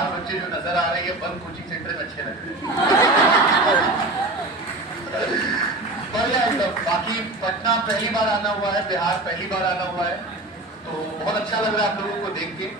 चार बच्चे जो नजर आ रहे हैं बंद कोचिंग सेंटर में अच्छे लग रहे हैं। बढ़िया। बाकी पटना पहली बार आना हुआ है, बिहार पहली बार आना हुआ है, तो बहुत अच्छा लग रहा है आप लोगों को देख के।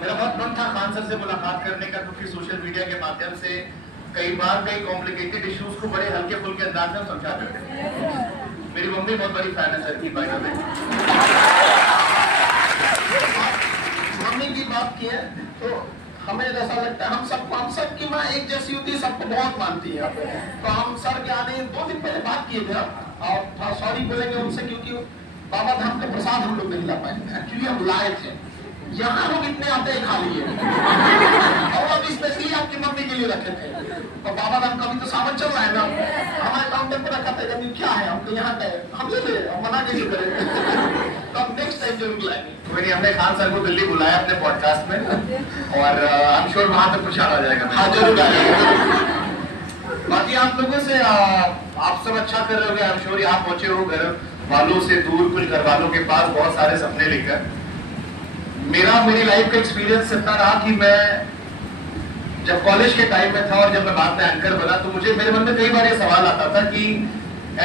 मेरा बहुत मन था खान सर से मुलाकात करने का, क्योंकि सोशल मीडिया के माध्यम से कई बार कई कॉम्प्लिकेटेड इश्यूज को बड़े हल्के फुल्के अंदाज में समझा देते हैं। मेरी मम्मी बहुत बड़ी फैन है सर की, बाय द वे। मम्मी की बात की है तो हमें ऐसा लगता है हम सब की माँ एक जैसी होती है, सबको बहुत मानती है। तो हम सर के आने 2 दिन पहले बात किए थे और थोड़ा सॉरी बोलेंगे उनसे, क्योंकि बाबा धाम का प्रसाद हम लोग नहीं ला पाए। एक्चुअली हम लाए थे, यहाँ लोग इतने आते हैं खा लिए और अब स्पेशली आपकी मम्मी के लिए रखे थे। तो बाबा धाम का भी तो सामान चल रहा है ना, हमारे काउंटर पर रखा था, कहते क्या है हमको यहाँ का है, हम ले ले, हम मना कैसे करें। तो अब नेक्स्ट टाइम जरूर लाएंगे। कोई नहीं, हमने खान सर को दिल्ली बुलाया अपने पॉडकास्ट में और आई एम श्योर वहां तक प्रचार आ जाएगा। हाँ जरूर आएगा। बाकी आप लोगों से आप सब अच्छा कर रहे हो, आई एम श्योर यहाँ पहुंचे हो घर वालों से दूर, कुछ घर वालों के पास बहुत सारे सपने लेकर। मेरी लाइफ का एक्सपीरियंस इतना रहा कि मैं जब कॉलेज के टाइम में था और जब मैं बाद में एंकर बना, तो मेरे मन में कई बार ये सवाल आता था कि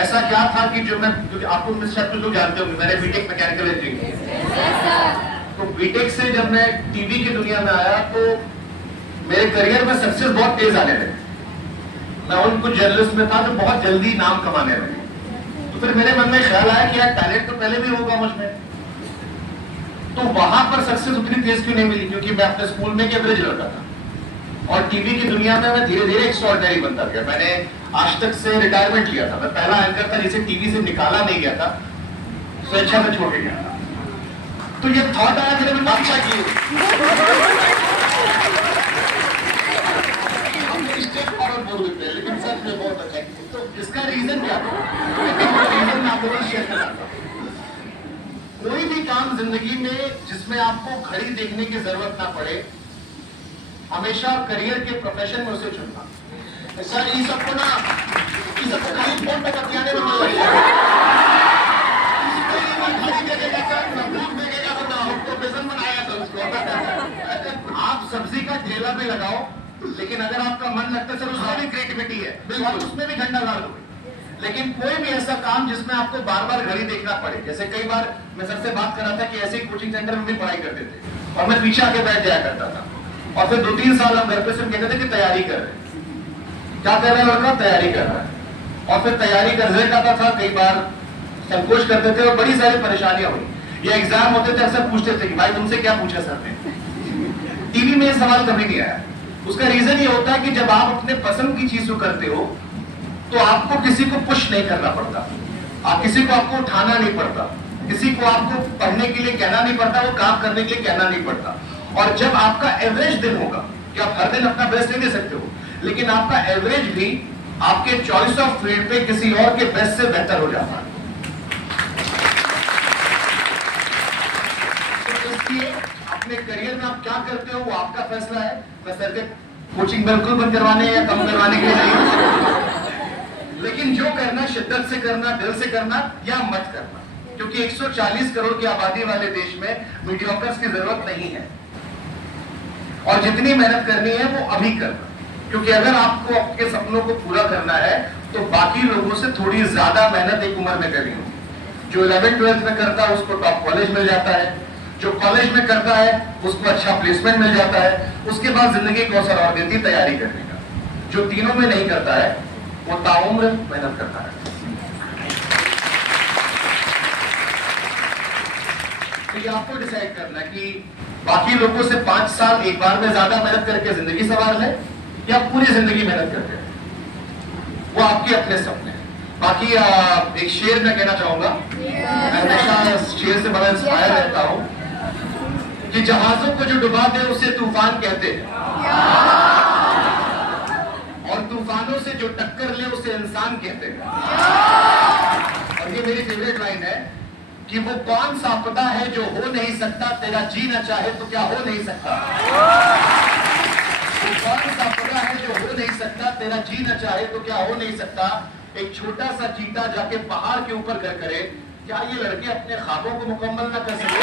ऐसा क्या था कि जो मैं, आपको शायद कुछ लोग जानते होंगे, मैंने बीटेक मैकेनिकल इंजीनियरिंग, तो बीटेक से जब मैं टीवी की दुनिया में आया तो मेरे करियर में सक्सेस बहुत तेज आने लगे। मैं उन कुछ जर्नलिस्ट में था जो बहुत जल्दी नाम कमाने लगे। तो फिर मेरे मन में ख्याल आया कि यार टैलेंट तो पहले भी होगा मुझ में, तो वहां पर सक्सेस उतनी तेज क्यों नहीं मिली, क्योंकि मैं अपने स्कूल में एवरेज लड़का था और टीवी की दुनिया में मैं धीरे धीरे एक्स्ट्राऑर्डिनरी बनता गया। मैंने आज तक से रिटायरमेंट लिया था, मैं पहला एंकर था जिसे टीवी से निकाला नहीं गया था, स्वेच्छा से छोड़ के गया था। तो ये थॉट आया कि मैं काम चाहिए, हम स्टेप फॉरवर्ड बोल देते हैं, लेकिन सच में बहुत अच्छा है। तो इसका रीजन क्या था, रीजन मैं आपको शेयर करना चाहता हूं। कोई भी काम जिंदगी में जिसमें आपको घड़ी देखने की जरूरत ना पड़े, हमेशा करियर के प्रोफेशन में उसे चुनना। सर ये सबको ना, ये सबको खाली फोन पे बतियाने में मन लगता है। आप सब्जी का ठेला भी लगाओ, लेकिन अगर आपका मन लगता है सर उसमें भी क्रिएटिविटी है, बिल्कुल उसमें भी घंटा गाड़ दो। लेकिन कोई भी ऐसा काम जिसमें आपको बार बार घड़ी देखना पड़े, जैसे कई बार मैं सर से बात कर रहा था कि ऐसे कोचिंग सेंटर में भी पढ़ाई करते थे और मैं पीछे आके बैठ जाया करता था, और फिर 2-3 साल हम घर पे सिर्फ कहते थे कि तैयारी कर रहे हैं। क्या कर रहा है लड़का, तैयारी कर रहा है, और फिर तैयारी का रिजल्ट आता था, कई बार संकोच करते थे और बड़ी सारी परेशानियां हुई। ये एग्जाम होते थे, अक्सर पूछते थे कि भाई तुमसे क्या पूछा सर ने। टीवी में ये सवाल कभी नहीं आया। उसका रीजन ये होता है कि जब आप अपने पसंद की चीज को करते हो तो आपको किसी को पुश नहीं करना पड़ता, आप किसी को आपको उठाना नहीं पड़ता, किसी को आपको पढ़ने के लिए कहना नहीं पड़ता, वो काम करने के लिए कहना नहीं पड़ता। और जब आपका एवरेज दिन होगा, कि आप हर दिन अपना बेस्ट नहीं दे सकते हो, लेकिन आपका एवरेज भी आपके चॉइस ऑफ फील्ड पे किसी और के बेस्ट से बेहतर हो जाता है। तो इसलिए अपने करियर में आप क्या करते हो वो आपका फैसला है। मैं सर के कोचिंग बिल्कुल बंद करवाने या कम करवाने के लिए नहीं, लेकिन जो करना शिद्दत से करना, दिल से करना या मत करना, क्योंकि 140 करोड़ की आबादी वाले देश में मीडियोकर्स की जरूरत नहीं है, और जितनी मेहनत करनी है वो अभी करना, क्योंकि अगर आपको आपके सपनों को पूरा करना है तो बाकी लोगों से थोड़ी ज्यादा मेहनत एक उम्र में करनी होगी। जो 11th-12th में करता है उसको टॉप कॉलेज मिल जाता है, जो कॉलेज में करता है उसको अच्छा प्लेसमेंट मिल जाता है, उसके बाद जिंदगी को अवसर और देती है तैयारी करने का। जो तीनों में नहीं करता है वो ताउम्र मेहनत करता है। तो ये आपको डिसाइड करना कि बाकी लोगों से 5 साल एक बार में ज्यादा मेहनत करके जिंदगी संवार है या पूरी जिंदगी मेहनत करके, वो आपके अपने सपने। बाकी एक शेर मैं कहना चाहूंगा, मैं हमेशा शेर से बड़ा इंस्पायर रहता हूं कि जहाजों को जो डुबा दे उसे तूफान कहते हैं, और तूफानों से जो टक्कर ले उसे इंसान कहते हैं। और ये मेरी फेवरेट लाइन है कि वो कौन सा आपदा है जो हो नहीं सकता, तेरा जी न चाहे तो क्या हो नहीं सकता। वो कौन सा आपदा है जो हो नहीं सकता, तेरा जी न चाहे तो क्या हो नहीं सकता। एक छोटा सा चीता जाके पहाड़ के ऊपर घर करे, क्या ये लड़के अपने ख्वाबों को मुकम्मल न कर सके।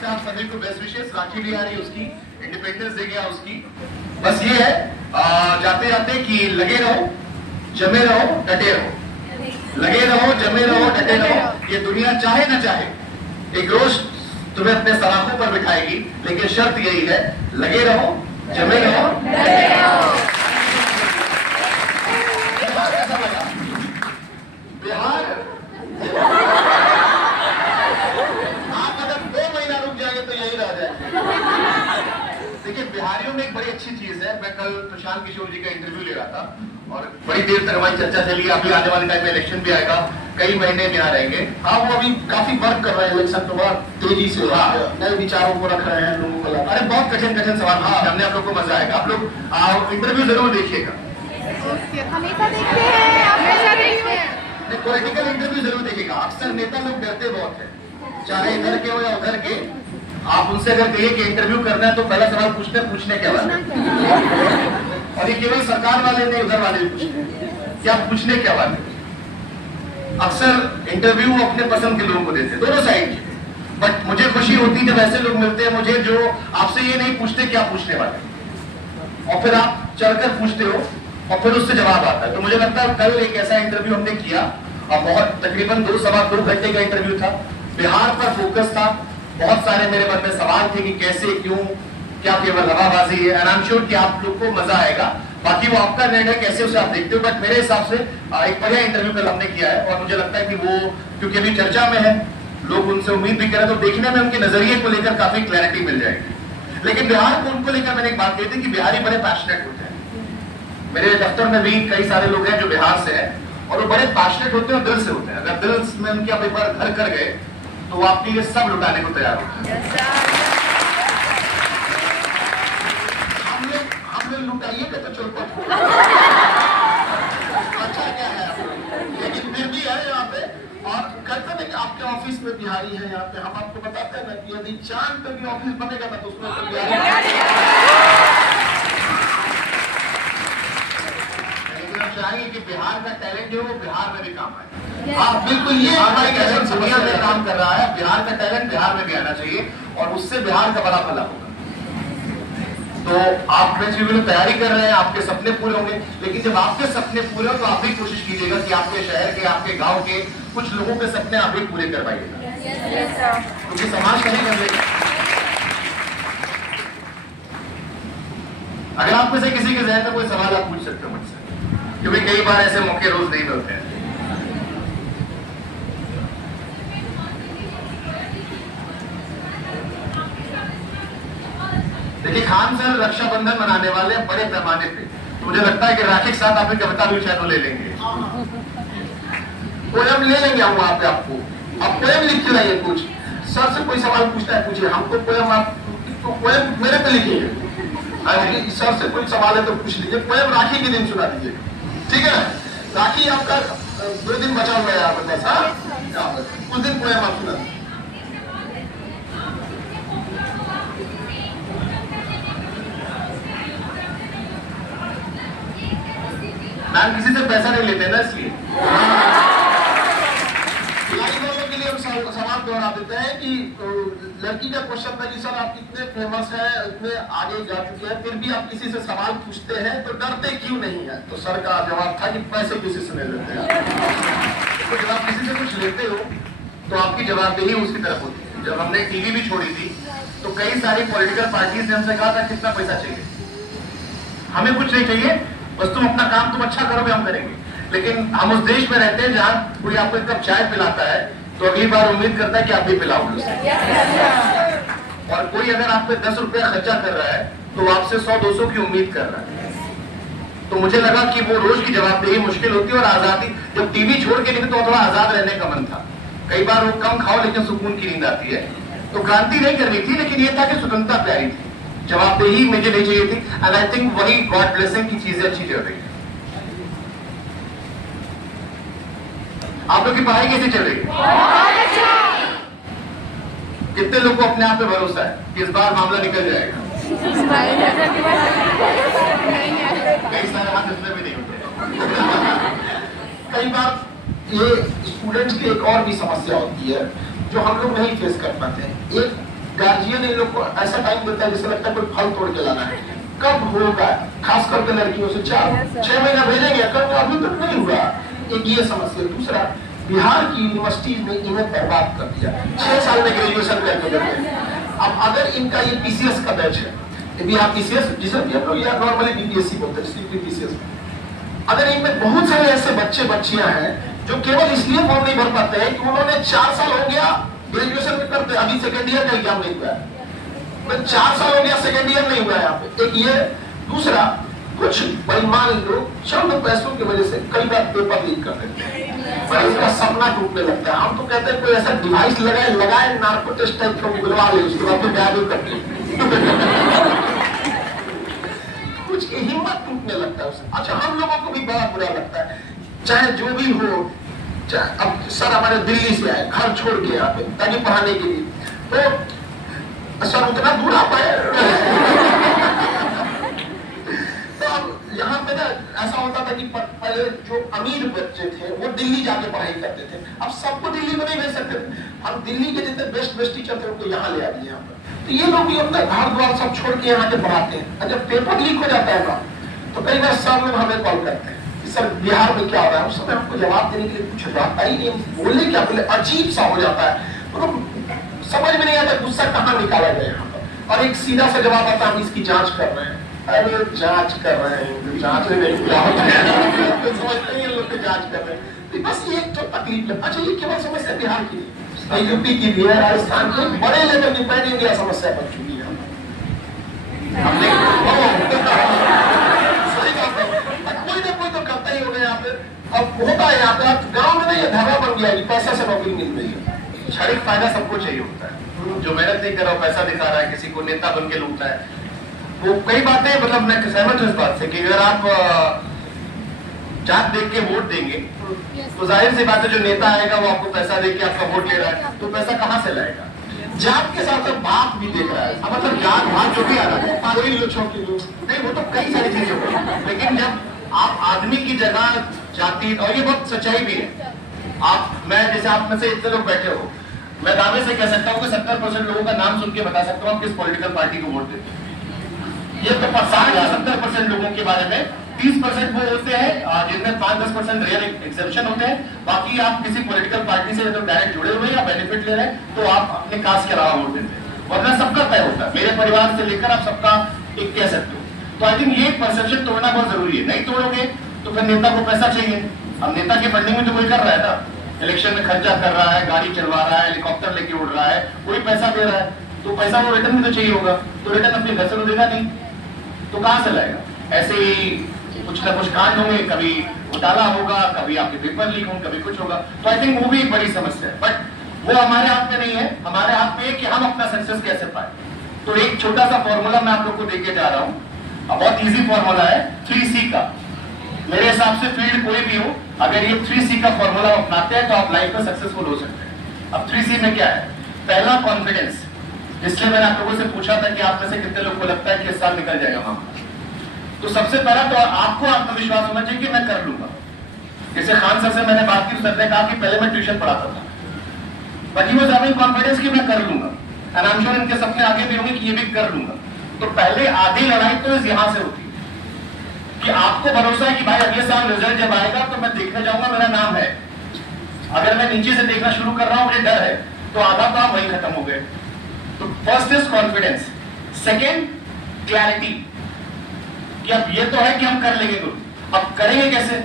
से आप सभी को बेस्ट विशेस। राखी भी आ रही है उसकी, इंडिपेंडेंस डे गया उसकी। बस ये है जाते जाते कि लगे रहो, जमे रहो, डटे रहो। लगे रहो, जमे रहो, डटे रहो। ये दुनिया चाहे न चाहे एक रोज तुम्हें अपने सलाखों पर बिठाएगी, लेकिन शर्त यही है, लगे रहो, जमे रहो, डटे रहो। बिहार आप अगर 2 महीना रुक जाएंगे तो यही रह जाएगा। देखिए, बिहारियों में एक बड़ी अच्छी चीज है। मैं कल प्रशांत किशोर जी का इंटरव्यू ले रहा था और बड़ी देर तक हमारी चर्चा चली। अभी आने वाले टाइम में इलेक्शन भी आएगा, कई महीने में यहाँ रहेंगे। हाँ, वो अभी काफी वर्क कर रहे हैं इलेक्शन के बाद, तेजी से नए विचारों को रख रहे हैं लोगों को। अरे बहुत कठिन कठिन सवाल हमने, आप लोग को मजा आएगा। आप लोग इंटरव्यू जरूर देखिएगा। हमेशा देखते हैं, हमेशा देखते हैं। पॉलिटिकल इंटरव्यू जरूर देखिएगा। अक्सर नेता लोग डरते बहुत है, चाहे इधर के हो या उधर के। आप उनसे अगर कहिए कि इंटरव्यू करना है तो पहला सवाल पूछने क्या वाले, और ये केवल सरकार वाले नहीं, उधर वाले भी पूछते क्या पूछने क्या वाले। अक्सर इंटरव्यू अपने पसंद के लोगों को देते, दोनों साइड के। बट मुझे खुशी होती है जब ऐसे लोग मिलते हैं मुझे जो आपसे ये नहीं पूछते क्या पूछने वाले, और फिर आप चढ़कर पूछते हो और फिर उससे जवाब आता है। तो मुझे लगता है कल एक ऐसा इंटरव्यू हमने किया और बहुत तकरीबन 2-2.25 घंटे का इंटरव्यू था। बिहार पर फोकस था। बहुत सारे मेरे मन में सवाल थे कि कैसे, क्यों, क्या केवल हवाबाजी है। एंड आई एम श्योर कि आप लोग को मजा आएगा। बाकी वो आपका निर्णय कैसे उसे आप देखते हो। बट मेरे हिसाब से एक बढ़िया इंटरव्यू कल हमने किया है और मुझे लगता है कि वो क्योंकि अभी चर्चा में है, लोग उनसे उम्मीद भी करें तो देखने में उनके नजरिए को लेकर काफी क्लैरिटी मिल जाएगी। लेकिन बिहार को उनको लेकर मैंने एक बात कही थी कि बिहारी बड़े पैशनेट होते हैं। मेरे दफ्तर में भी कई सारे लोग हैं जो बिहार से हैं और वो बड़े पैशनेट होते हैं और दिल से होते हैं। अगर दिल में उनके आप एक बार घर कर गए तो वो आपके लिए सब लुटाने को तैयार होते हैं। हम लोग लुटाइएगा तो चलता अच्छा क्या है, लेकिन फिर भी है यहाँ पे। और कहते हैं कि आपके ऑफिस में बिहारी है यहाँ पे। हम आपको बताते हैं ना कि यदि चांद पे भी ऑफिस बनेगा ना तो उसमें तो बिहारी। चाहेंगे कि बिहार का टैलेंट जो बिहार में भी काम आए। हाँ बिल्कुल, ये हमारी टैलेंट दुनिया में काम कर रहा है, बिहार का टैलेंट बिहार में भी आना चाहिए और उससे बिहार का बड़ा भला होगा। तो आप प्रेस रिव्यू में तैयारी कर रहे हैं, आपके सपने पूरे होंगे। लेकिन जब आपके सपने पूरे हो तो आप भी कोशिश कीजिएगा कि आपके शहर के, आपके गांव के कुछ लोगों के सपने आप भी पूरे करवाइएगा, क्योंकि समाज का नहीं कर लेगा। अगर आप में से किसी के जहन में कोई सवाल आप पूछ सकते हो मुझसे, क्योंकि कई बार ऐसे मौके रोज नहीं मिलते हैं। देखिए, खान सर रक्षाबंधन मनाने वाले हैं बड़े पैमाने पे। तो मुझे लगता है कि राखी के साथ आप कविता भी शायद ले लेंगे, पोयम ले लेंगे हम वहां पे आपको। आप पोयम लिख के लाइए कुछ। सर से कोई सवाल पूछता है पूछिए, हमको पोयम आप तो पोयम मेरे पे लिखिए। सर से कोई सवाल है तो पूछ लीजिए। पोयम राखी के दिन सुना दीजिए, ठीक है। राखी आपका 2 दिन बचा हुआ है आपके पास। हाँ, उस दिन पोयम आप सुना दीजिए। मैम किसी से पैसा नहीं लेते ना, इसलिए लोगों के लिए हम सवाल दोहरा देते हैं कि लड़की का क्वेश्चन था कि सर आप इतने फेमस हैं, इतने आगे जा चुके हैं, फिर भी आप किसी से सवाल पूछते हैं तो डरते क्यों नहीं है। तो सर का जवाब था कि पैसे किसी से नहीं लेते हैं। तो जब आप किसी से कुछ लेते हो तो आपकी जवाबदेही उसकी तरफ होती है। जब हमने टीवी भी छोड़ी थी तो कई सारी पॉलिटिकल पार्टीज ने हमसे कहा था कितना पैसा चाहिए। हमें कुछ नहीं चाहिए, बस तुम अपना काम तुम अच्छा करोगे, हम करेंगे। लेकिन हम उस देश में रहते हैं जहाँ कोई आपको एक कप चाय पिलाता है तो अगली बार उम्मीद करता है कि आप भी पिलाओगे उसे। और कोई अगर आप पे 10 रुपया खर्चा कर रहा है तो आपसे 100-200 की उम्मीद कर रहा है। तो मुझे लगा कि वो रोज की जवाबदेही मुश्किल होती है और आजादी, जब टीवी छोड़ के निकले तो थोड़ा आजाद रहने का मन था। कई बार वो कम खाओ लेकिन सुकून की नींद आती है। तो क्रांति नहीं करनी थी, लेकिन ये था कि स्वतंत्रता प्यारी थी, जवाबदेही मुझे नहीं चाहिए थी। एंड आई थिंक वही गॉड ब्लेसिंग की चीजें अच्छी चल रही है। आप लोग की पढ़ाई कैसे चल रही है? कितने लोग को अपने आप पे भरोसा है कि इस बार मामला निकल जाएगा? कई सारे हाथ इसमें भी नहीं होते। कई बार ये स्टूडेंट्स की एक और भी समस्या होती है जो हम लोग नहीं फेस कर पाते हैं। एक गार्जियन इन लोग को ऐसा टाइम देता है जैसे लगता है कोई फल तोड़ के लाना है, कब होगा, खास करके लड़कियों से 4-6 महीना भेजेंगे, कब, अभी तक नहीं हुआ। एक ये समस्या। दूसरा, बिहार की यूनिवर्सिटी ने इन्हें बर्बाद कर दिया, 6 साल में ग्रेजुएशन करके देते हैं। अब अगर इनका ये पीसीएस का बैच है, बिहार पीसीएस जिसे हम लोग या नॉर्मली बीपीएससी बोलते हैं, पीसीएस, अगर इनमें बहुत सारे ऐसे बच्चे बच्चियां हैं जो केवल इसलिए फॉर्म नहीं भर पाते हैं कि उन्होंने 4 साल हो गया ग्रेजुएशन में करते, अभी सेकेंड ईयर का एग्जाम नहीं हुआ है, 4 साल हो गया सेकेंड ईयर नहीं हुआ है यहाँ पे, एक ये। दूसरा, कुछ बेईमान लोग चंद पैसों की वजह से कई बार पेपर लीक कर देते हैं, पर इसका सपना टूटने लगता है। हम तो कहते हैं कोई ऐसा डिवाइस लगाए नार्को टेस्ट टाइप का बुलवा ले, उसके बाद फिर ब्याह करते कुछ हिम्मत टूटने लगता है उसे। अच्छा, हम लोगों को भी बड़ा बुरा लगता है, चाहे जो भी हो। चाहे अब सर हमारे दिल्ली से आए, घर छोड़ के यहाँ पे ताकि पढ़ाने के लिए, तो सर उतना दूर आ पाए तो अब यहाँ पे ना ऐसा होता था कि पहले जो अमीर बच्चे थे वो दिल्ली जाके पढ़ाई करते थे, अब सबको दिल्ली में नहीं भेज सकते थे। हम दिल्ली के जितने बेस्ट टीचर थे उनको यहाँ ले आते यहाँ पर, तो ये लोग भी अपना घर द्वार सब छोड़ के यहाँ के पढ़ाते हैं। और जब पेपर लीक हो जाता है ना, तो कई बार सर लोग हमें कॉल करते हैं कि सर बिहार में क्या हो रहा है, उस समय हमको जवाब देने के लिए कुछ रहता ही नहीं, बोले क्या बोले, अजीब सा हो जाता है, तो समझ में नहीं आता गुस्सा कहाँ निकाला जाए यहाँ पर। और एक सीधा सा जवाब आता है, हम इसकी जांच कर रहे हैं। अरे जांच कर रहे हैं, जांच में नहीं क्या होता है, समझते हैं लोग जांच कर रहे हैं। तो बस ये एक जो तकलीफ है। अच्छा, ये केवल समस्या बिहार की नहीं, यूपी की भी है, राजस्थान की बड़े लेवल की पैन इंडिया समस्या बन चुकी है। कोई ना कोई तो करता ही होगा यहाँ पे। अब होता है यहाँ पे, गाँव में नहीं, धारा बन गया है, पैसा से नौकरी मिल रही है। क्षणिक फायदा सबको चाहिए होता है, जो मेहनत नहीं कर रहा पैसा दिखा रहा है, किसी को नेता बन के लूटना है, वो कई बातें, मतलब मैं सहमत हूँ इस बात से कि अगर आप जात देख के वोट देंगे तो जाहिर सी बात है जो नेता आएगा वो आपको पैसा दे के आपका वोट ले रहा है, तो पैसा कहाँ से लाएगा। जात के साथ बात भी देख रहा है, मतलब जात भात जो भी आ रहा है, कोई लोग छोटी लोग नहीं, वो तो कई सारी चीजें हो रही है, लेकिन जब आप आदमी की जगह जाति, और ये बहुत सच्चाई भी है, आप मैं जैसे आप में से इतने लोग बैठे हो, मैं दावे से कह सकता हूँ कि 70% लोगों का नाम सुन के बता सकता हूँ आप किस पॉलिटिकल पार्टी को वोट देते हैं। ये तो 60-70% लोगों के बारे में, 30% वो होते हैं जिनमें 5-10% रियल एक्सेप्शन होते हैं, बाकी आप किसी पॉलिटिकल पार्टी से तो डायरेक्ट जुड़े हुए या बेनिफिट ले रहे हैं तो आप अपने कास्ट के अलावा वोट देते हैं, वरना सबका तय होता है, मेरे परिवार से लेकर आप सबका एक कह सकते हो। तो आई थिंक ये परसेप्शन तोड़ना बहुत जरूरी है, नहीं तोड़ोगे तो फिर नेता को पैसा चाहिए। अब नेता की फंडिंग में तो कोई कर रहा है ना, इलेक्शन में खर्चा कर रहा है, गाड़ी चलवा रहा है, हेलीकॉप्टर लेके उड़ रहा है, कोई पैसा दे रहा है, तो पैसा वो रिटर्न में तो चाहिए होगा, तो रिटर्न अपने घर से तो देगा नहीं, तो कहां से लाएगा। ऐसे ही कुछ ना कुछ कांड होंगे, कभी घोटाला होगा, कभी आपके पेपर लीक होंगे, कभी कुछ होगा, तो आई थिंक वो भी एक बड़ी समस्या है, बट वो हमारे हाथ में नहीं है। हमारे हाथ में है कि हम अपना सक्सेस कैसे पाए। तो एक छोटा सा फॉर्मूला मैं आप लोग को देके जा रहा हूँ, बहुत इजी फॉर्मूला है 3C का। मेरे हिसाब से फील्ड कोई भी हो, अगर ये 3C का फॉर्मूला अपनाते हैं तो आप लाइफ में सक्सेसफुल हो सकते हैं। अब 3C में क्या है? पहला कॉन्फिडेंस, इसलिए मैंने आप लोगों से पूछा था कि आप में से कितने लोग को लगता है कि इस साल निकल जाएगा वहां। तो सबसे पहला तो आपको आत्मविश्वास होना चाहिए कि मैं कर लूंगा। जैसे खान सर से मैंने बात की, सर ने कहा कि पहले मैं ट्यूशन पढ़ाता था, but he was having confidence कि मैं कर लूंगा, एंड आई एम श्योर इनके सपने आगे भी होंगे कि ये भी कर लूंगा। तो पहले आधी लड़ाई तो यहां से होती है कि आपको भरोसा है कि भाई अगले साल रिजल्ट जब आएगा तो मैं देखने जाऊंगा, मेरा नाम है। अगर मैं नीचे से देखना शुरू कर रहा हूं, मुझे डर है, तो आधा काम वही खत्म हो गए। तो first is confidence, second clarity, कि अब ये तो है कि हम कर लेंगे गुरु, अब करेंगे कैसे?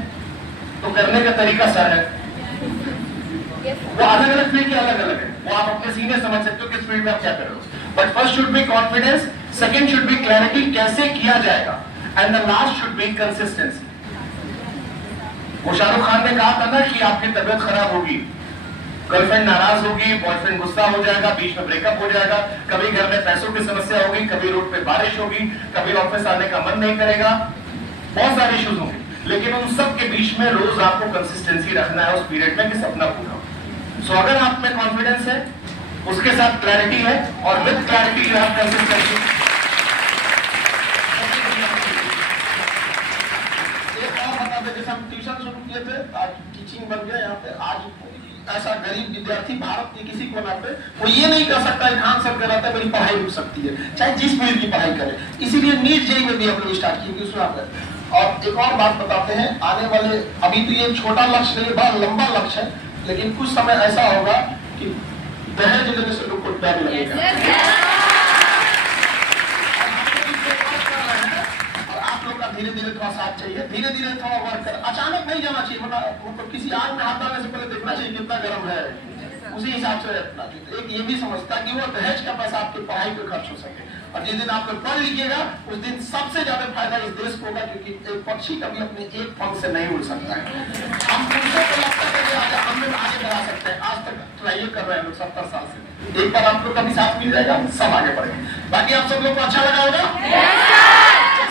तो करने का तरीका सर है, वो अलग अलग फील्ड के अलग अलग है, वो आप अपने सीनियर समझ सकते हो किस फील्ड में आप क्या कर रहे हो। But first should be confidence, second should be clarity, कैसे किया जाएगा, and the last should be consistency. वो शाहरुख खान ने कहा था ना कि आपकी तबीयत खराब होगी, गर्लफ्रेंड नाराज होगी, बॉयफ्रेंड गुस्सा हो जाएगा, बीच में ब्रेकअप हो जाएगा, कभी घर में पैसों की समस्या होगी, कभी रोड पे बारिश होगी, कभी ऑफिस आने का मन नहीं करेगा, बहुत सारे इश्यूज होंगे, लेकिन उन सब के बीच में रोज आपको कंसिस्टेंसी रखना है उस पीरियड में कि सपना पूरा हो। सो अगर आप में कॉन्फिडेंस है, उसके साथ क्लैरिटी है, और with clarity you have consistency. एक और बता दें, जैसे हम ट्यूशन शुरू किया किए थे, आज टीचिंग बन गया यहाँ पे। आज ऐसा गरीब विद्यार्थी भारत के किसी कोना पे वो ये नहीं कर सकता है खान सर कराता है मेरी पढ़ाई रुक सकती है, चाहे जिस फील्ड की पढ़ाई करे। इसीलिए नीट जेईई में भी हम लोग स्टार्ट किए कि उसमें आप। और एक और बात बताते हैं, आने वाले, अभी तो ये छोटा लक्ष्य नहीं, बड़ा लंबा लक्ष्य है, लेकिन कुछ समय ऐसा होगा कि दहेज लेने से लोग को डर लगेगा। धीरे धीरे थोड़ा साथ चाहिए, धीरे धीरे थोड़ा वर्क कर, अचानक नहीं जाना चाहिए, मतलब किसी आग में हाथ डालने से पहले देखना चाहिए कितना गर्म है, उसी हिसाब से रखना चाहिए। एक ये भी समझता कि वो दहेज का पैसा आपकी पढ़ाई पे खर्च हो सके, और जिस दिन आप लोग पढ़ लीजिएगा उस दिन सबसे ज्यादा फायदा इस देश को होगा, क्योंकि एक पक्षी कभी अपने एक पंख से नहीं उड़ सकता है। हम पुरुषों को लगता है कि हम लोग आगे बढ़ा सकते हैं, आज तक ट्राई कर रहे हैं लोग 70 साल से। एक बार आप लोग का भी साथ मिल जाएगा, सब आगे बढ़ेंगे। बाकी आप सब लोग को अच्छा लगा होगा।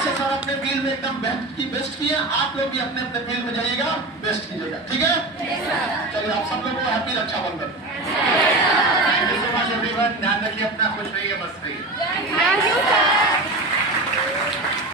सर अपने फील्ड में एकदम बेस्ट किया, आप लोग भी अपने अपने फील्ड में जाइएगा, बेस्ट कीजिएगा, ठीक है? चलिए आप सब लोगों को हैप्पी रक्षाबंधन।